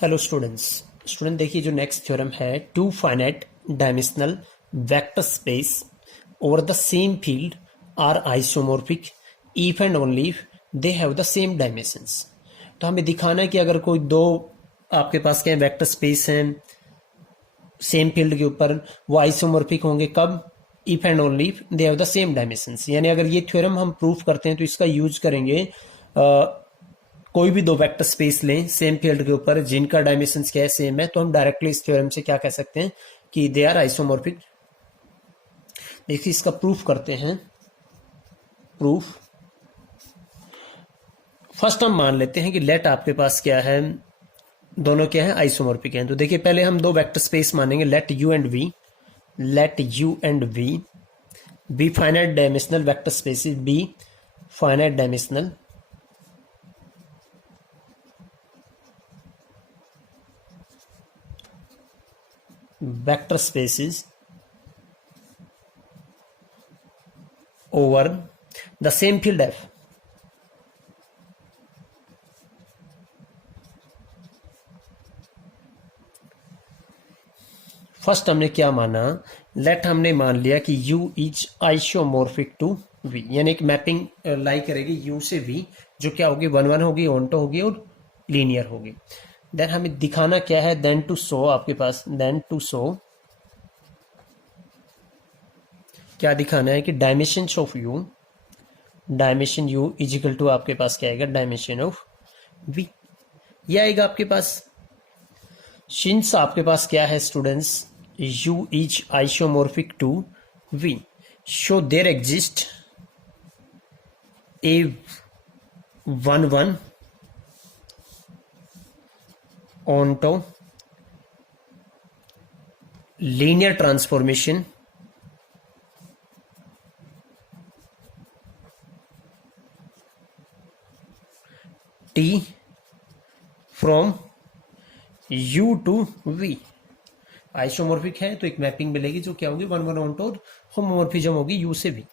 Hello student देखिए जो next theorem है two finite dimensional vector space over the same field are isomorphic if and only if they have the same dimensions. तो हमें दिखाना है कि अगर कोई दो आपके पास क्या वेक्टर स्पेस हैं सेम फील्ड के ऊपर, वो आइसोमॉर्फिक होंगे कब? If and only if they have the same dimensions. यानी अगर ये थ्योरम हम प्रूफ करते हैं तो इसका यूज करेंगे कोई भी दो वेक्टर स्पेस लें सेम फील्ड के ऊपर जिनका डायमेंशंस क्या है सेम है, तो हम डायरेक्टली इस थ्योरम से क्या कह सकते हैं कि दे आर आइसोमॉर्फिक। देखिए इसका प्रूफ करते हैं। प्रूफ फर्स्ट हम मान लेते हैं कि लेट आपके पास क्या है, दोनों क्या है आइसोमॉर्फिक हैं। तो देखिए पहले हम दो वेक्टर स्पेस मानेंगे let U and V. Let U and V be finite dimensional vector spaces, be finite dimensional vector spaces over the same field F। First हमने क्या माना, लेट हमने मान लिया कि U is isomorphic to V, यानी एक मैपिंग लाई करेगी U से V जो क्या होगी 1 1 होगी, ऑन्टो होगी और लीनियर होगी। देन हमें दिखाना क्या है, देन टू शो आपके पास, देन टू शो क्या दिखाना है कि dimension of U, dimension U is equal to आपके पास क्या आएगा डायमेंशन ऑफ वी, ये आएगा आपके पास। सिंस आपके पास क्या है students, U is isomorphic to V, show there exist a 1 1 onto linear transformation T from U to V। Isomorphic है तो एक मैपिंग मिलेगी जो क्या होगी 1 1 ऑन्टो और होमोमॉर्फिज्म होगी U से V।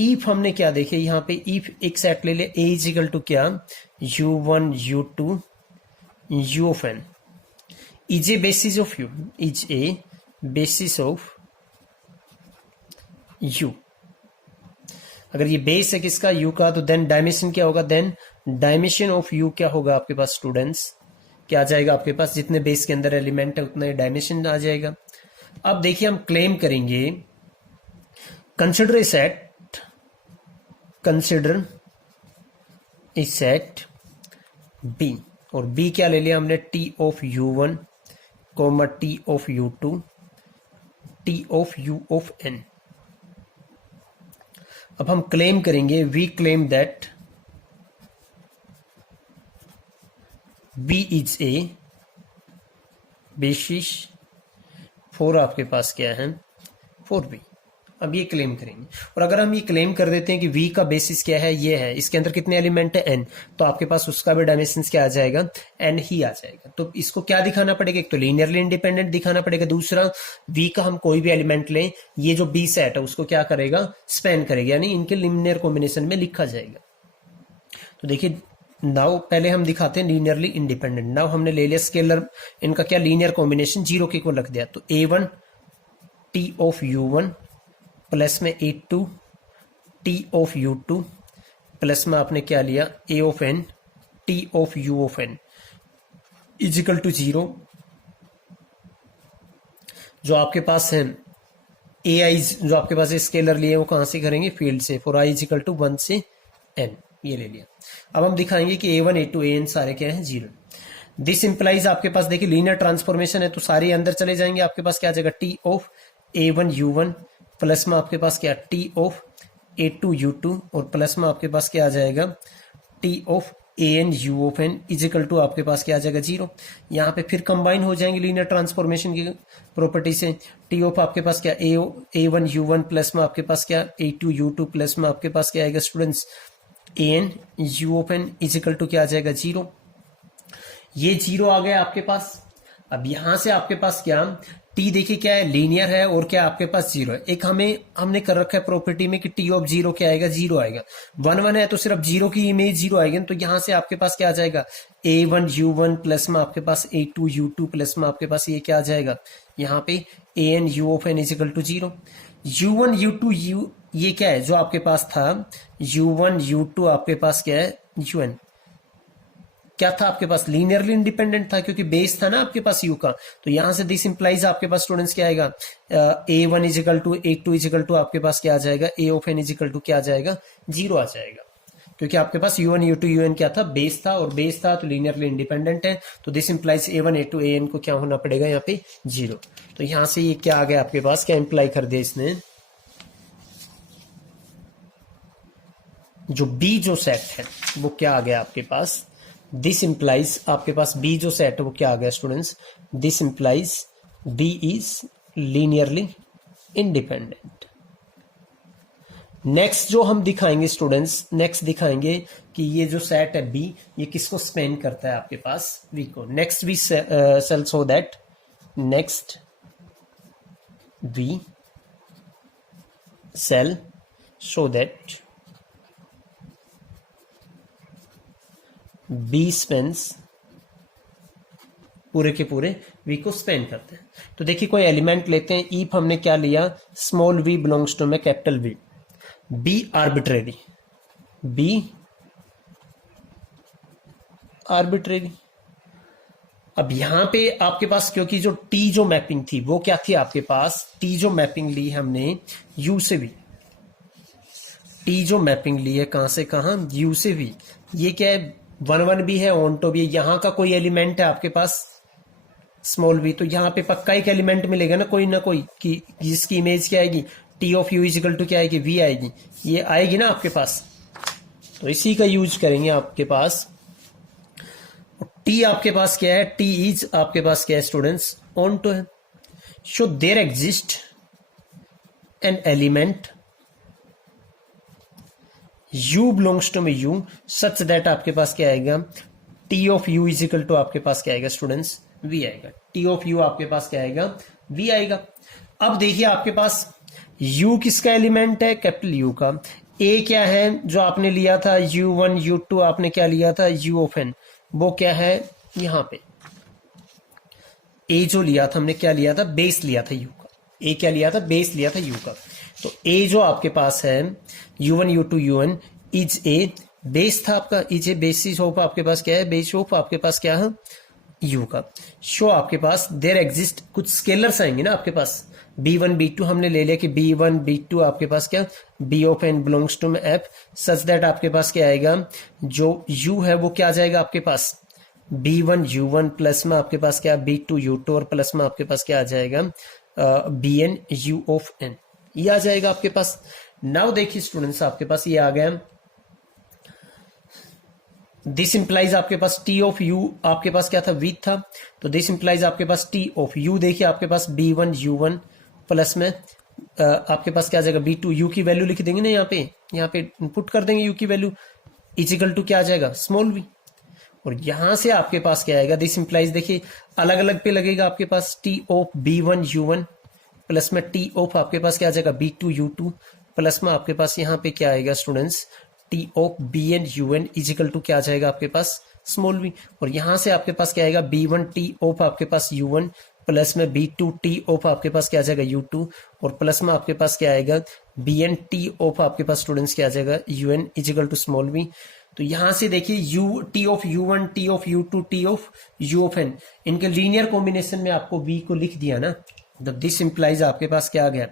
इफ हमने क्या देखे यहाँ पे, इफ एक सेट ले ले A इज इक्वल टू क्या U1 U2 U of n is a basis of U, is a basis of U। अगर ये बेस है किसका, U का, तो देन डायमेंशन क्या होगा, देन डायमेंशन ऑफ U क्या होगा आपके पास स्टूडेंट्स, क्या आ जाएगा आपके पास, जितने बेस के अंदर एलिमेंट है उतना ही डायमेंशन आ जाएगा। अब देखिए हम क्लेम करेंगे consider a set, consider a set B, और B क्या ले लिया हमने, T of U1 comma T of U2 T of U of N। अब हम क्लेम करेंगे, we claim that B is a basis for आपके पास क्या है फॉर B। अब ये क्लेम करेंगे, और अगर हम ये क्लेम कर देते हैं कि V का बेसिस क्या है, ये है, इसके अंदर कितने एलिमेंट है N, तो आपके पास उसका भी डायमेंशन क्या आ जाएगा N ही आ जाएगा। तो इसको क्या दिखाना पड़ेगा, एक तो लीनियरली इंडिपेंडेंट दिखाना पड़ेगा, दूसरा V का हम कोई भी एलिमेंट लें, ये जो B सेट है उसको क्या करेगा स्पैन करेगा, यानी इनके लिनियर कॉम्बिनेशन में लिखा जाएगा। तो देखिए नाउ पहले हम दिखाते हैं लीनियरली इंडिपेंडेंट। नाउ हमने ले लिया स्केलर, इनका क्या लीनियर कॉम्बिनेशन 0 के इक्वल रख दिया, तो A1 T of U1 plus में A2 T of U2 plus में आपने क्या लिया A of N T of U of N is equal to 0। जो आपके पास है AI जो आपके पास स्केलर लिए वो कहां से करेंगे, फील्ड से, फॉर I इजिकल टू 1 से N, ये ले लिया। अब हम दिखाएंगे कि A1 A2 AN सारे क्या है 0। दिस इंप्लाइज आपके पास देखिए लीनियर ट्रांसफॉर्मेशन है तो सारे अंदर चले जाएंगे, आपके पास क्या आ जाएगा T of A1 U1 plus में आपके पास क्या T ऑफ A2 U2 और प्लस में आपके पास क्या आ जाएगा T of AN U of N is equal to आपके पास क्या आ जाएगा 0। यहाँ पे फिर कंबाइन हो जाएंगे लीनियर ट्रांसफॉर्मेशन की प्रॉपर्टी से, T ऑफ आपके पास क्या A1 U1 प्लस में आपके पास क्या A2 U2 प्लस में आपके पास क्या आएगा students AN U of N is equal to क्या आ जाएगा 0। ये 0 आ गया आपके पास। अब यहां से आपके पास क्या टी देखिए क्या है, लीनियर है और क्या आपके पास जीरो है। एक हमने कर रखा है प्रॉपर्टी में कि टी ऑफ जीरो क्या आएगा, जीरो आएगा। 1 1 है तो सिर्फ जीरो की इमेज जीरो आएगी, तो यहां से आपके पास क्या आ जाएगा, a1 u1 प्लस में आपके पास a2 u2 प्लस में आपके पास ये क्या आ जाएगा, यहाँ पे an u of n is equal to zero. u1 u2 ये क्या है जो आपके पास था, u1 u2 आपके पास क्या है, un क्या था आपके पास, लीनियरली इंडिपेंडेंट था क्योंकि बेस था ना आपके पास यू का। तो यहां से दिस इंप्लाइज आपके पास स्टूडेंट्स क्या आएगा, a1 is equal to a2 is equal to आपके पास क्या आ जाएगा, a of n is equal to क्या आ जाएगा, जीरो आ जाएगा, क्योंकि आपके पास u1 u2 un क्या था, बेस था, और बेस था तो लीनियरली इंडिपेंडेंट है। तो this implies a1 a2 an को क्या होना पड़ेगा यहाँ पे, जीरो। तो यहां से ये क्या आ गया आपके पास, क्या इंप्लाई कर दिया इसने, जो बी जो सेट है वो क्या आ गया आपके पास, दिस इंप्लाइज आपके पास बी जो सेट है वो क्या आ गया students, this implies B is linearly independent. Next जो हम दिखाएंगे स्टूडेंट्स, नेक्स्ट दिखाएंगे कि ये जो सेट है बी, ये किसको स्पेन करता है आपके पास, वी को। Next we shall show that, next we shall show that B spans पूरे के पूरे वी को स्पेन करते हैं। तो देखिए कोई एलिमेंट लेते हैं, ईफ हमने क्या लिया, स्मॉल वी बिलोंग्स टू में capital V, B arbitrary, B arbitrary. अब यहां पे आपके पास क्योंकि जो टी जो मैपिंग थी वो क्या थी आपके पास, टी जो मैपिंग ली हमने यू से वी, टी जो मैपिंग ली है कहां से कहां, यू से वी, ये क्या है 1 1 भी है, ऑन टू भी है, यहां का कोई एलिमेंट है आपके पास स्मॉल वी, तो यहां पे पक्का एक एलिमेंट मिलेगा ना कोई कि जिसकी इमेज क्या आएगी, T of U is equal to क्या आएगी, वी आएगी, ये आएगी ना आपके पास। तो इसी का यूज करेंगे आपके पास। टी आपके पास क्या है, टी इज आपके पास क्या है स्टूडेंट्स, ऑन टू है। So there exist an element u belongs to में u सच दैट आपके पास क्या आएगा, t of u is equal to आपके पास क्या आएगा स्टूडेंट्स, v आएगा, t ऑफ u आपके पास क्या आएगा, v आएगा। अब देखिए आपके पास u किसका एलिमेंट है, कैपिटल u का। a क्या है जो आपने लिया था u1 u2 आपने क्या लिया था u ऑफ n, वो क्या है यहां पे a जो लिया था हमने क्या लिया था, बेस लिया था u का, a क्या लिया था, बेस लिया था u का। तो a जो आपके पास है u1 u2 un is a, base था आपका, इज ए बेसिस ऑफ आपके पास क्या है, बेस ऑफ आपके पास क्या है u का। शो आपके पास देयर एग्जिस्ट कुछ स्केलर्स आएंगे ना आपके पास, b1 b2 हमने ले लिया कि b1 b2 आपके पास क्या, b of n belongs to में f सच दैट आपके पास क्या आएगा, जो u है वो क्या आ जाएगा आपके पास, b1 u1 प्लस में आपके पास क्या b2 u2 और प्लस में आपके पास क्या आ जाएगा bn u ऑफ n, ये आ जाएगा आपके पास। नाउ देखिए स्टूडेंट्स आपके पास ये आ गया, दिस इंप्लाइज आपके पास टी ऑफ यू आपके पास क्या था, वी था, तो दिस इंप्लाइज आपके पास टी ऑफ यू देखिए आपके पास b1 u1 प्लस में आपके पास क्या आ जाएगा b2, यू की वैल्यू लिख देंगे ना यहाँ पे इनपुट कर देंगे यू की वैल्यू इजिकल टू क्या आ जाएगा, स्मॉल वी, और यहां से आपके पास क्या आएगा, दिस इंप्लाइज देखिए अलग अलग पे लगेगा आपके पास T of b1 u1 plus में टी ऑफ आपके पास क्या आ जाएगा b2 u2 प्लस में आपके पास यहाँ पे क्या आएगा students, T of bn un is equal to क्या आ जाएगा आपके पास स्मॉल वी, और यहां से आपके पास क्या आएगा b1 टी ऑफ आपके पास u1 प्लस में b2 टी ऑफ आपके पास क्या आ जाएगा u2 और प्लस में आपके पास क्या आएगा bn टी ऑफ आपके पास स्टूडेंट्स क्या आ जाएगा un is equal to small V. तो यहां से देखिए u T of u1 T of u2 T of u of n, इनके लीनियर कॉम्बिनेशन में आपको v को लिख दिया ना, तो दिस इंप्लाइज आपके पास क्या आ गया,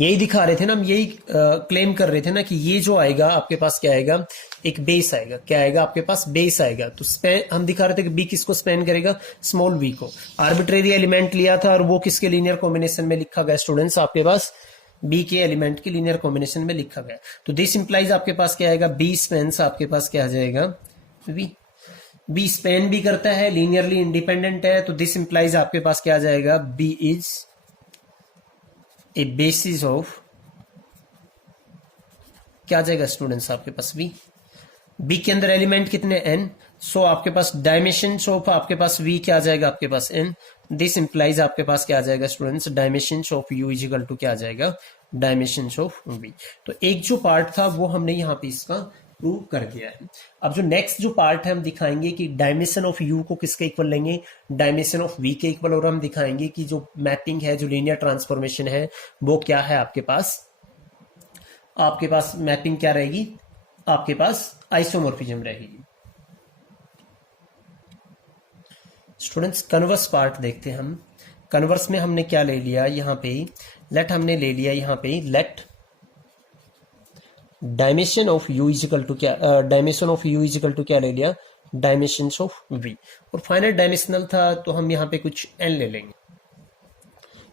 यही दिखा रहे थे ना हम, यही क्लेम कर रहे थे ना कि ये जो आएगा आपके पास क्या आएगा, एक बेस आएगा, क्या आएगा आपके पास बेस आएगा। तो स्पेन हम दिखा रहे थे कि बी किसको स्पेन करेगा, स्मॉल वी को। आर्बिट्रेरी एलिमेंट लिया था और वो किसके लीनियर कॉम्बिनेशन में लिखा गया स्टूडेंट्स, आपके पास बी के एलिमेंट के लीनियर कॉम्बिनेशन में लिखा गया। तो दिस इंप्लाइज आपके पास क्या आएगा, बी स्पेन्स आपके पास क्या आ जाएगा, वी, बी स्पेन भी करता है, लीनियरली इंडिपेंडेंट है, तो दिस इंप्लाइज आपके पास क्या आ जाएगा, B is a basis of क्या आ जाएगा स्टूडेंट्स आपके पास बी, बी के अंदर एलिमेंट कितने n, सो आपके पास डायमेंशंस ऑफ आपके पास v क्या आ जाएगा आपके पास n, दिस इंप्लाइज आपके पास क्या आ जाएगा students, dimensions of u is equal to क्या आ जाएगा, डायमेंशंस ऑफ v। तो एक जो पार्ट था वो हमने यहाँ पे इसका प्रूव कर दिया है। अब जो नेक्स्ट जो पार्ट है हम दिखाएंगे कि डायमेंशन ऑफ u को किसके इक्वल लेंगे, डायमेंशन ऑफ v के इक्वल, और हम दिखाएंगे कि जो मैपिंग है, जो लीनियर ट्रांसफॉर्मेशन है वो क्या है आपके पास मैपिंग क्या रहेगी, आपके पास आइसोमॉर्फिज्म रहेगी। स्टूडेंट्स कन्वर्स पार्ट देखते हैं हम। कन्वर्स में हमने क्या ले लिया यहाँ पे, लेट हमने ले लिया यहाँ पे, let dimension of u is equal to क्या, dimension of u is equal to क्या ले लिया, डायमेंशन ऑफ v, और फाइनाइट डायमेंशनल था तो हम यहाँ पे कुछ n ले लेंगे,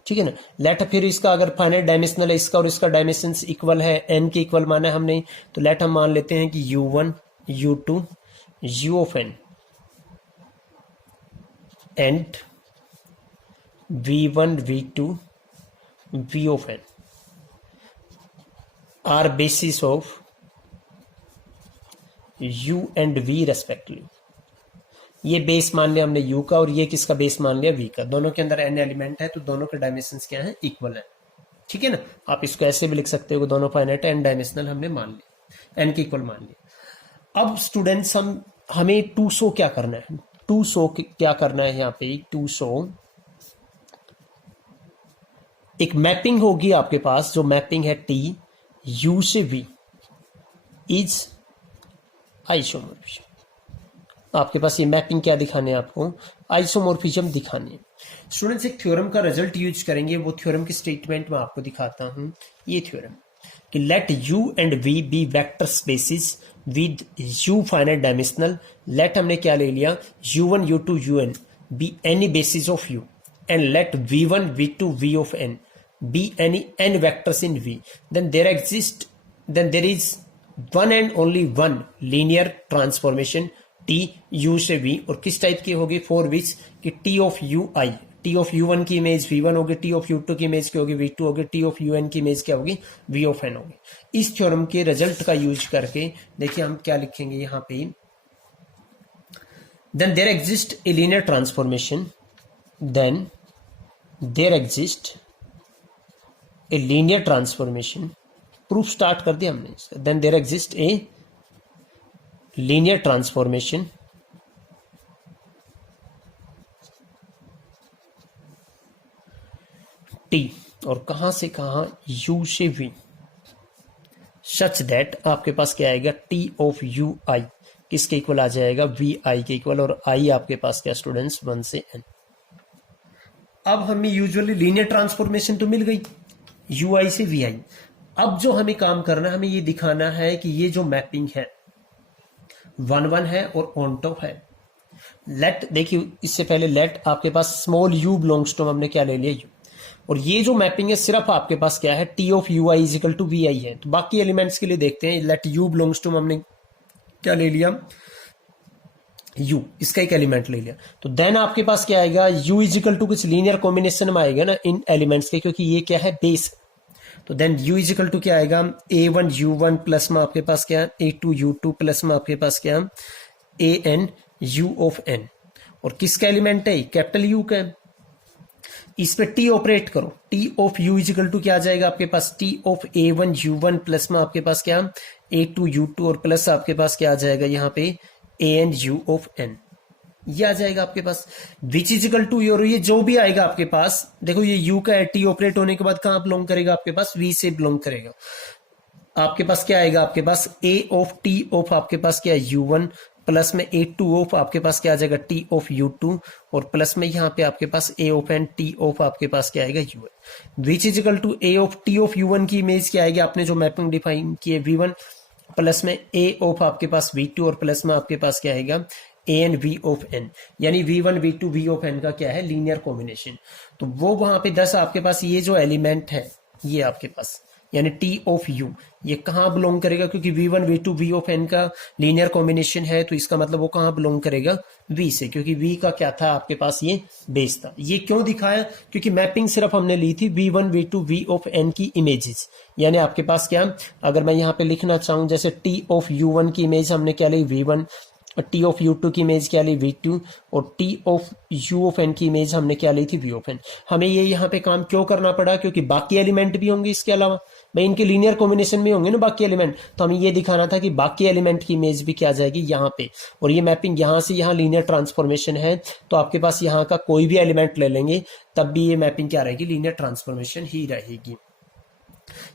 ठीक है ना। लेट फिर इसका अगर फाइनाइट डायमेंशनल है, इसका और इसका डायमेंशन इक्वल है, n के इक्वल माना है हमने, तो लेट हम मान लेते हैं कि u1 u2 u of n and v1 v2 v of n are basis of u and v respectively। ये बेस मान लिया हमने u का, और ये किसका बेस मान लिया v का। दोनों के अंदर n एलिमेंट है तो दोनों के डायमेंशंस क्या है, इक्वल है, ठीक है ना। आप इसको ऐसे भी लिख सकते हो कि दोनों फाइनाइट n डायमेंशनल हमने मान लिया, n के इक्वल मान लिया। अब स्टूडेंट्स हमें टू शो क्या करना है, टू शो क्या करना है यहाँ पे, टू शो एक मैपिंग होगी आपके पास, जो मैपिंग है t u से v इज आइसोमॉर्फिज्म। आपके पास ये मैपिंग क्या दिखाने हैं आपको, आइसोमॉर्फिज्म दिखाने। स्टूडेंट्स एक थ्योरम का रिजल्ट यूज करेंगे, वो थ्योरम की स्टेटमेंट में आपको दिखाता हूं। ये थ्योरम कि let u and v be vector spaces with u finite dimensional. Let हमने क्या ले लिया, u1 u2 un be any basis of u, and let v1 v2 v of n be any n vectors in v, then there is one and only one linear transformation t u से v, और किस type की होगी, for which कि t of u I, t of u1 की image v1 होगी, t of u2 की image क्या होगी v2 होगी, t of un की इमेज क्या होगी v of n होगी। इस थ्योरम के रिजल्ट का यूज करके देखिए हम क्या लिखेंगे यहाँ पे, then there exists a linear transformation, then there exists a linear transformation, proof start कर दिया हमने इसका, then there exists a linear transformation t, और कहां से कहां, u से v, सच दैट आपके पास क्या आएगा, t ऑफ u I किसके इक्वल आ जाएगा, v I के इक्वल, और I आपके पास क्या स्टूडेंट्स 1 से n। अब हमें यूजुअली लीनियर ट्रांसफॉर्मेशन तो मिल गई ui से vi। अब जो हमें काम करना है, हमें ये दिखाना है कि ये जो मैपिंग है 1 है और ऑन टॉप है। लेट देखिए, इससे पहले लेट आपके पास स्मॉल u बिलोंग्स टू हमने क्या ले लिया u, और ये जो मैपिंग है सिर्फ आपके पास क्या है, t of ui is equal to vi है। तो बाकी एलिमेंट्स के लिए देखते हैं, लेट u बिलोंग्स टू हमने क्या ले लिया u, इसका एक एलिमेंट ले लिया, तो देन आपके पास क्या आएगा, u इज इक्वल टू कुछ लीनियर कॉम्बिनेशन में आएगा ना इन एलिमेंट्स के, क्योंकि ये क्या है बेस, तो then u is equal to क्या आएगा, a1 u1 प्लस में आपके पास क्या, a2 u2 प्लस में आपके पास क्या, an u ऑफ n, और किसका एलिमेंट है, कैपिटल u का। इस पे t ऑपरेट करो, t of u is equal to क्या आ जाएगा आपके पास, t of a1 u1 plus में आपके पास क्या, a2 u2, और प्लस आपके पास क्या आ जाएगा यहाँ पे an u ऑफ n, ये आ जाएगा आपके पास, विच इज इक्वल टू, और ये जो भी आएगा आपके पास, देखो ये u का है, t ऑपरेट होने के बाद कहां बिलोंग करेगा आपके पास, v से बिलोंग करेगा। आपके पास क्या आएगा, आपके पास a ऑफ t ऑफ आपके पास क्या है u1, प्लस में a2 ऑफ आपके पास क्या आ जाएगा t ऑफ u2, और प्लस में यहाँ पे आपके पास a of n t of आपके पास क्या आएगा u1, which is equal to a of t of u1 की इमेज क्या आएगी, आपने जो मैपिंग डिफाइन की है v1, प्लस में a ऑफ आपके पास v2, और प्लस में आपके पास क्या आएगा an v ऑफ n, यानी v1 v2 v of n का क्या है, लीनियर कॉम्बिनेशन। तो वो वहां पे 10 आपके पास ये जो एलिमेंट है, ये आपके पास यानी t ऑफ u, ये कहाँ बिलोंग करेगा, क्योंकि v1 v2 v of n का लीनियर कॉम्बिनेशन है, तो इसका मतलब वो कहाँ बिलोंग करेगा, v से, क्योंकि v का क्या था आपके पास, ये बेस था। ये क्यों दिखाया, क्योंकि मैपिंग सिर्फ हमने ली थी v1 v2 v of n की इमेजेस, यानी आपके पास क्या, अगर मैं यहाँ पे लिखना चाहूं जैसे t ऑफ u1 की इमेज हमने क्या ली v1, T of U two की इमेज क्या ली वी टू, और T of U of N की इमेज हमने क्या ली थी वी ऑफ एन। हमें ये यहाँ पे काम क्यों करना पड़ा, क्योंकि बाकी एलिमेंट भी होंगे इसके अलावा, भाई इनके लीनियर कॉम्बिनेशन में होंगे ना बाकी एलिमेंट, तो हमें ये दिखाना था कि बाकी एलिमेंट की इमेज भी क्या जाएगी यहाँ पे, और ये मैपिंग यहाँ से यहाँ लीनियर ट्रांसफॉर्मेशन है, तो आपके पास यहाँ का कोई भी एलिमेंट ले लेंगे तब भी ये मैपिंग क्या रहेगी, लीनियर ट्रांसफॉर्मेशन ही रहेगी।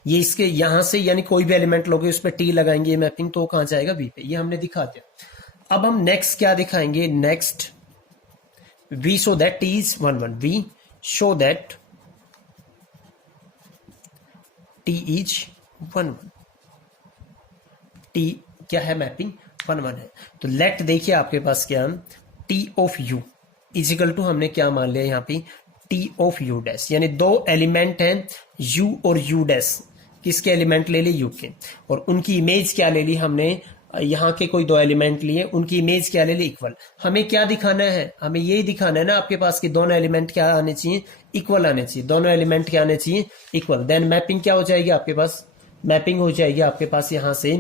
ये इसके यहां से यानी कोई भी एलिमेंट लोगे उस पर टी लगाएंगे ये मैपिंग, तो कहां जाएगा वी पे, ये हमने दिखा दिया। अब हम नेक्स्ट क्या दिखाएंगे, next we show that T is 1 1, we show that T is 1 1, T क्या है मैपिंग 1 1 है। तो लेट देखिए आपके पास क्या, T of U is equal to हमने क्या मान लिया यहाँ पे टी ऑफ यू डैश, यानी दो एलिमेंट हैं यू और यू डैश, किसके एलिमेंट ले ली यू के, और उनकी इमेज क्या ले ली हमने, यहाँ के कोई दो एलिमेंट लिए उनकी इमेज क्या ले ली इक्वल। हमें क्या दिखाना है, हमें यही दिखाना है ना आपके पास कि दोनों एलिमेंट क्या आने चाहिए, इक्वल आने चाहिए, दोनों एलिमेंट क्या आने चाहिए इक्वल। देन मैपिंग क्या हो जाएगी आपके पास, मैपिंग हो जाएगी आपके पास यहां से,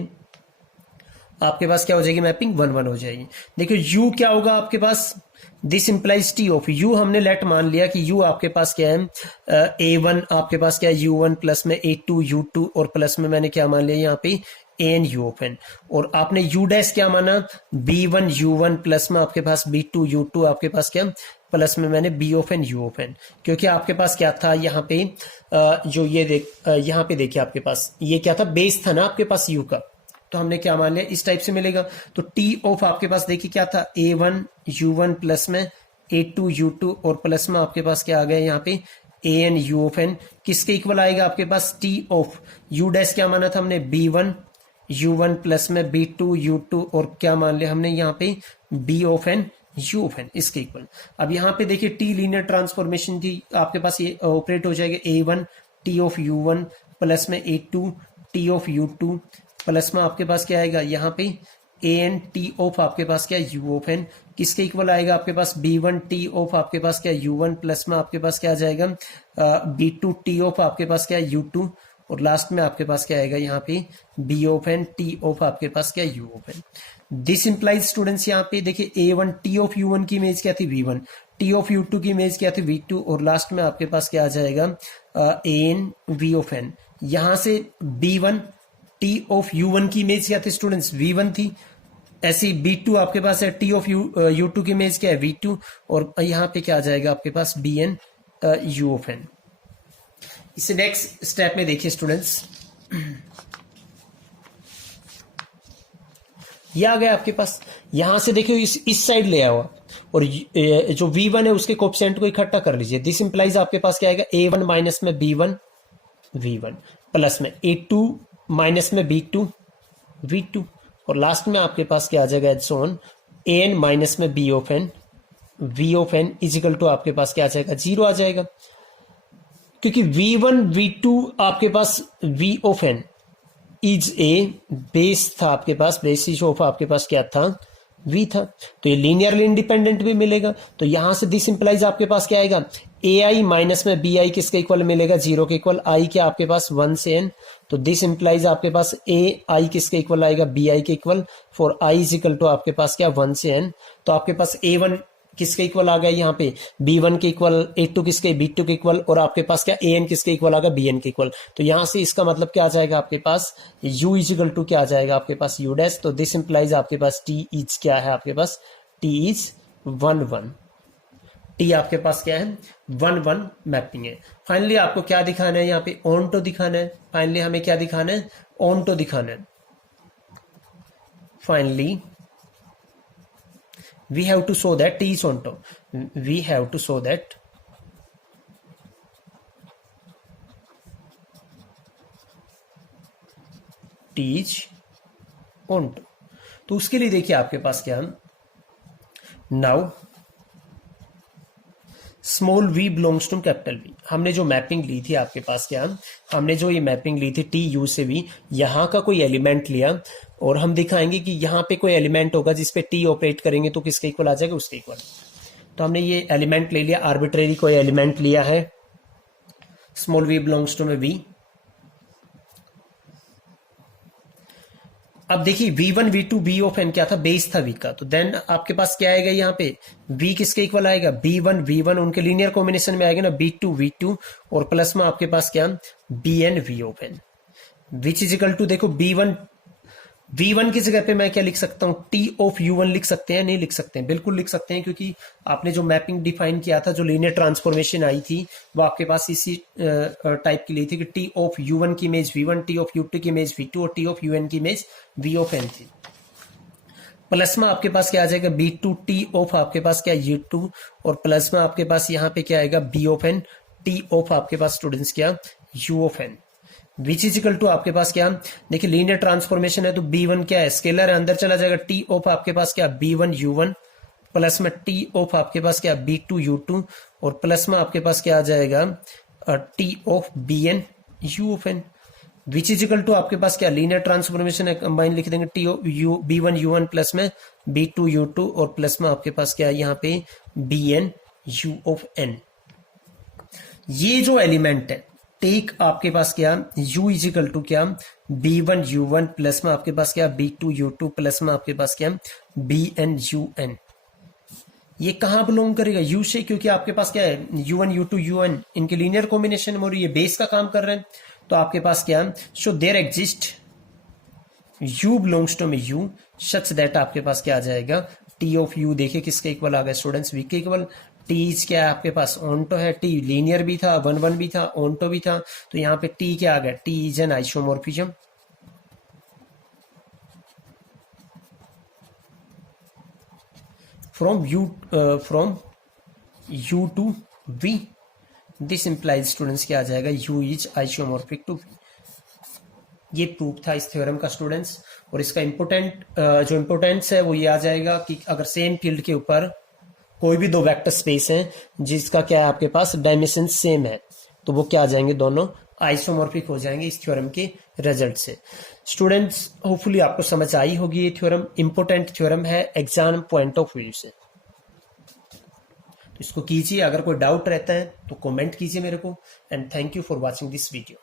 आपके पास क्या हो जाएगी मैपिंग 1 1 हो जाएगी। देखिए यू क्या होगा आपके पास, this implies T of U, हमने लेट मान लिया कि यू आपके पास क्या है a1, आपके पास क्या है u1 प्लस में a2 u2, और प्लस में मैंने क्या मान लिया यहाँ पे an u of n, और आपने u डैश क्या माना b1 u1 प्लस में आपके पास b2 u2, आपके पास क्या प्लस में मैंने b of n u of n, क्योंकि आपके पास क्या था यहाँ पे जो ये देख यहाँ पे देखिए आपके पास ये क्या था बेस था ना आपके पास u का, तो हमने क्या मान लिया इस टाइप से मिलेगा। तो टी ऑफ आपके पास देखिए क्या था a1 u1 प्लस में a2 u2, और प्लस में आपके पास क्या आ गया यहाँ पे an u of n, किसके इक्वल आएगा आपके पास टी ऑफ u डैश क्या माना था हमने b1 u1 प्लस में b2 u2, और क्या मान लिया हमने यहाँ पे b of n u of n, इसके इक्वल। अब यहाँ पे देखिए टी लीनियर ट्रांसफॉर्मेशन थी आपके पास, ये ऑपरेट हो जाएगा a1 T of u1 plus में a2 T of u2, plus में आपके पास क्या आएगा यहाँ पे an टी ऑफ आपके पास क्या u ऑफ n, किसके इक्वल आएगा आपके पास b1 टी ऑफ आपके पास क्या u1, प्लस में आपके पास क्या आ जाएगा b2 टी ऑफ आपके पास क्या u2, और लास्ट में आपके पास क्या आएगा यहाँ पे b of n T of आपके पास क्या u of n। This implies students यहाँ पे देखिए a1 टी ऑफ u1 की इमेज क्या थी v1, टी ऑफ u2 की इमेज क्या थी v2, और लास्ट में आपके पास क्या आ जाएगा an v ऑफ n। यहाँ से b1 टी ऑफ u1 की इमेज क्या थी स्टूडेंट्स v1 थी, ऐसी b2 आपके पास है टी ऑफ u2 की इमेज क्या है v2, और यहाँ पे क्या आ जाएगा आपके पास bn u ऑफ n। इसे नेक्स्ट स्टेप में देखिए स्टूडेंट्स, ये आ गया आपके पास, यहां से देखिए इस साइड ले आओ, और जो v1 है उसके कोएफिशिएंट को इकट्ठा कर लीजिए। दिस इंप्लाइज आपके पास क्या आएगा a1 माइनस में b1 v1, प्लस में a2 माइनस में b2 v2, और लास्ट में आपके पास क्या आ जाएगा एज ऑन an माइनस में b of n v of n is equal to आपके पास क्या आ जाएगा 0 आ जाएगा, क्योंकि v1 v2 आपके पास v of n is a base था आपके पास, बेसिस ऑफ आपके पास क्या था v था, तो ये लीनियरली इंडिपेंडेंट भी मिलेगा। तो यहां से दिस इंप्लाइज आपके पास क्या आएगा ai माइनस में bi किसके इक्वल मिलेगा 0 के इक्वल, i क्या आपके पास 1 से n, तो दिस इंप्लाइज आपके पास ai किसके इक्वल आएगा bi के इक्वल, for i is equal to आपके पास क्या 1 से n, तो आपके पास a1 किसके इक्वल आ गया यहाँ पे b1 के इक्वल, a2 किसके b2 के इक्वल, और आपके पास क्या an किसके इक्वल आ गया bn के इक्वल। तो यहां से इसका मतलब क्या आ जाएगा आपके पास u इज इक्वल टू क्या आ जाएगा आपके पास u डैश, तो दिस इंप्लाइज आपके पास t इज क्या है आपके पास t इज 1 1, t आपके पास क्या है 1 1 मैपिंग है। फाइनली आपको क्या दिखाना है यहाँ पे ऑन टू दिखाना है, फाइनली हमें क्या दिखाना है ऑन टू दिखाना है। Finally we have to show that t is on top, we have to show that t is on top। तो उसके लिए देखिए आपके पास क्या now small v belongs to capital V, हमने जो मैपिंग ली थी आपके पास क्या, हमने जो ये मैपिंग ली थी टी यू से v, यहाँ का कोई एलिमेंट लिया, और हम दिखाएंगे कि यहाँ पे कोई एलिमेंट होगा जिस पे टी ऑपरेट करेंगे तो किसके इक्वल आ जाएगा उसके इक्वल। तो हमने ये एलिमेंट ले लिया, आर्बिट्रेरी कोई एलिमेंट लिया है स्मॉल v बिलोंग्स टू में v, अब देखिए V1 V2 V of n क्या था, बेस था V का, तो देन आपके पास क्या आएगा यहाँ पे, V किसके इक्वल आएगा, B1 V1, उनके लीनियर कॉम्बिनेशन में आएगा ना B2 V2, और प्लस में आपके पास क्या, Bn V of n, which is equal to, देखो V1 की जगह पे मैं क्या लिख सकता हूं, T ऑफ U1 लिख सकते हैं, नहीं लिख सकते हैं, बिल्कुल लिख सकते हैं, क्योंकि आपने जो मैपिंग डिफाइन किया था, जो लीनियर ट्रांसफॉर्मेशन आई थी, वो आपके पास इसी टाइप की ली थी कि T ऑफ U1 की image V1, T of U2 की इमेज V2 और T ऑफ UN की इमेज V ऑफ n थी। प्लस में आपके पास क्या आ जाएगा, B2 T ऑफ आपके पास क्या U2, और प्लस में आपके पास यहाँ पे क्या आएगा, B of n, T of आपके पास स्टूडेंट्स क्या, U of n, which is equal to आपके पास क्या, देखिए लीनियर ट्रांसफॉर्मेशन है तो B1 क्या है, स्केलर है, अंदर चला जाएगा, T ऑफ आपके पास क्या, B1 U1, प्लस में T ऑफ आपके पास क्या, B2 U2, और प्लस में आपके पास क्या आ जाएगा, T of Bn U of n, which is equal to आपके पास क्या, लीनियर ट्रांसफॉर्मेशन है, कंबाइन लिख देंगे, T of B1 U1 plus में B2 U2, और प्लस में आपके पास क्या है यहाँ पे Bn U ऑफ n। ये जो एलिमेंट है, टेक आपके पास क्या, U इज इक्वल टू क्या, B1 U1 प्लस में आपके पास क्या, B2 U2 प्लस में आपके पास क्या, Bn UN। ये कहां बिलोंग करेगा, U से, क्योंकि आपके पास क्या है, U1 U2 UN इनके लीनियर कॉम्बिनेशन में, और ये बेस का काम कर रहे हैं, तो आपके पास क्या, so there exist U belongs to में U सच दैट आपके पास क्या आ जाएगा, T ऑफ U, देखिए किसके इक्वल आ गया स्टूडेंट्स, V के इक्वल। टीज क्या है आपके पास, ऑनटो है, टी लीनियर भी था, 1 1 भी था, ऑनटो भी था, तो यहाँ पे टी क्या आ गया, T is an isomorphism. From U to V, this implies students क्या आ जाएगा, U is isomorphic to V। ये प्रूफ था इस थ्योरम का स्टूडेंट्स, और इसका जो इंपोर्टेंस है वो ये आ जाएगा कि अगर सेम फील्ड के ऊपर कोई भी दो वेक्टर स्पेस हैं जिसका क्या है आपके पास डायमेंशन सेम है, तो वो क्या आ जाएंगे, दोनों आइसोमॉर्फिक हो जाएंगे इस थ्योरम के रिजल्ट से। स्टूडेंट्स होपफुली आपको समझ आई होगी, ये थ्योरम इंपोर्टेंट थ्योरम है एग्जाम पॉइंट ऑफ व्यू से, तो इसको कीजिए। अगर कोई डाउट रहता है तो कमेंट कीजिए मेरे को, and thank you for watching this video.